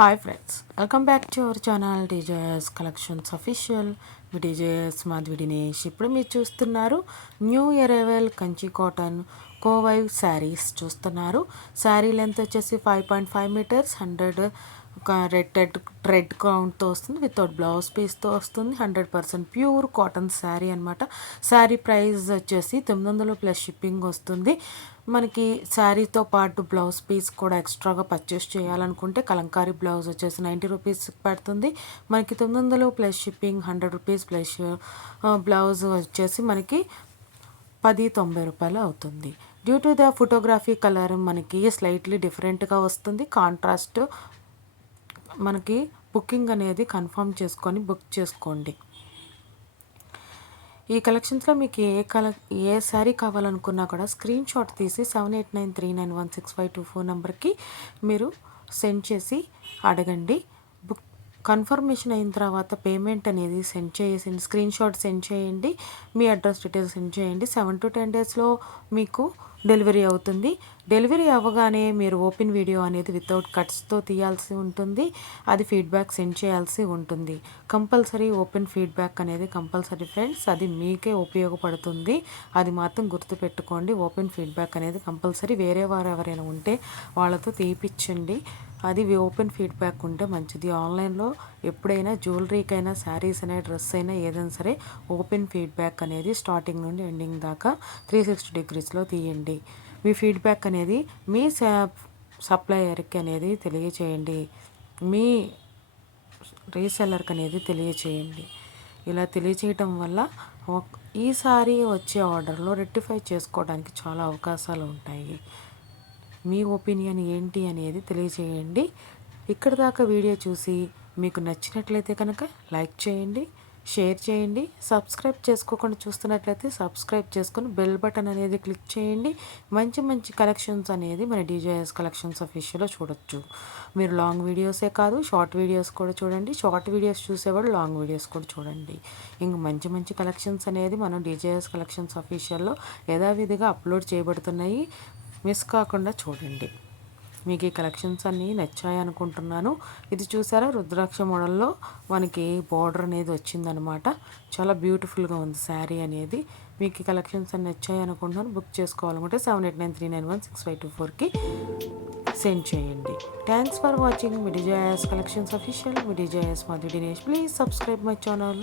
Hi friends, welcome back to our channel DJS collections official. మీ DJS Madhavi Dinesh. ఇప్పుడు మీరు చూస్తున్నారు న్యూ అరైవల్ కంచి కాటన్ కోవైవ్ శారీస్ చూస్తున్నారు. శారీ లెంత్ వచ్చేసి 5.5 మీటర్స్, 100 ఒక రెడ్ కౌంట్తో వస్తుంది, వితౌట్ బ్లౌజ్ పీస్తో వస్తుంది. 100% ప్యూర్ కాటన్ శారీ అనమాట. శారీ ప్రైస్ వచ్చేసి 900 ప్లస్ షిప్పింగ్ వస్తుంది. మనకి శారీతో పాటు బ్లౌజ్ పీస్ కూడా ఎక్స్ట్రాగా పర్చేస్ చేయాలనుకుంటే కలంకారీ బ్లౌజ్ వచ్చేసి 90 రూపీస్ పడుతుంది. మనకి 900 plus shipping, 100 rupees plus blouse వచ్చేసి మనకి 1090 రూపాయలు అవుతుంది. Due to the photography colour మనకి స్లైట్లీ డిఫరెంట్గా వస్తుంది. కాంట్రాస్ట్ మనకి బుకింగ్ అనేది కన్ఫర్మ్ చేసుకొని బుక్ చేసుకోండి. ఈ కలెక్షన్స్లో మీకు ఏ శారీ కావాలనుకున్నా కూడా స్క్రీన్ షాట్ తీసి 7893916524 నెంబర్కి మీరు సెండ్ చేసి అడగండి. బుక్ కన్ఫర్మేషన్ అయిన తర్వాత పేమెంట్ అనేది సెండ్ చేసి స్క్రీన్ షాట్ సెండ్ చేయండి, మీ అడ్రస్ డీటెయిల్స్ సెండ్ చేయండి. 7 to 10 డేస్లో మీకు డెలివరీ అవుతుంది. డెలివరీ అవ్వగానే మీరు ఓపెన్ వీడియో అనేది వితౌట్ కట్స్తో తీయాల్సి ఉంటుంది. అది ఫీడ్బ్యాక్ సెండ్ చేయాల్సి ఉంటుంది. కంపల్సరీ ఓపెన్ ఫీడ్బ్యాక్ అనేది కంపల్సరీ ఫ్రెండ్స్, అది మీకే ఉపయోగపడుతుంది. అది మాత్రం గుర్తుపెట్టుకోండి. ఓపెన్ ఫీడ్బ్యాక్ అనేది కంపల్సరీ. వేరే వారు ఎవరైనా ఉంటే వాళ్ళతో తీపిచ్చండి. అది ఓపెన్ ఫీడ్బ్యాక్ ఉంటే మంచిది. ఆన్లైన్లో ఎప్పుడైనా జ్యువెలరీకైనా, శారీస్ అయినా, డ్రెస్ అయినా ఏదైనా సరే ఓపెన్ ఫీడ్బ్యాక్ అనేది స్టార్టింగ్ నుండి ఎండింగ్ దాకా 360 డిగ్రీస్లో తీయండి. మీ ఫీడ్బ్యాక్ అనేది మీ సప్లయర్కి అనేది తెలియచేయండి, మీ రీసెల్లర్కి అనేది తెలియచేయండి. ఇలా తెలియచేయటం వల్ల ఈసారి వచ్చే ఆర్డర్లో రెక్టిఫై చేసుకోవడానికి చాలా అవకాశాలు ఉంటాయి. మీ ఒపీనియన్ ఏంటి అనేది తెలియచేయండి. ఇక్కడ దాకా వీడియో చూసి మీకు నచ్చినట్లయితే కనుక లైక్ చేయండి, షేర్ చేయండి. సబ్స్క్రైబ్ చేసుకోకుండా చూస్తున్నట్లయితే సబ్స్క్రైబ్ చేసుకొని బెల్ బటన్ అనేది క్లిక్ చేయండి. మంచి మంచి కలెక్షన్స్ అనేది మన డీజేఎస్ కలెక్షన్స్ అఫీషియల్లో చూడొచ్చు. మీరు లాంగ్ వీడియోసే కాదు, షార్ట్ వీడియోస్ కూడా చూడండి. షార్ట్ వీడియోస్ చూసేవాడు లాంగ్ వీడియోస్ కూడా చూడండి. ఇంక మంచి మంచి కలెక్షన్స్ అనేది మనం డీజేఎస్ కలెక్షన్స్ అఫీషియల్లో యథావిధిగా అప్లోడ్ చేయబడుతున్నాయి. మిస్ కాకుండా చూడండి. మీకు ఈ కలెక్షన్స్ అన్నీ నచ్చాయి అనుకుంటున్నాను. ఇది చూసారా, రుద్రాక్ష మోడల్లో మనకి బార్డర్ అనేది వచ్చిందనమాట. చాలా బ్యూటిఫుల్గా ఉంది శారీ అనేది. మీకు ఈ కలెక్షన్స్ అన్నీ నచ్చాయి అనుకుంటున్నాను. బుక్ చేసుకోవాలనుకుంటే 7893916524కి సెండ్ చేయండి. Thanks for watching. Me DJS collections official. మీ DJS Madhavi Dinesh. Please subscribe my channel.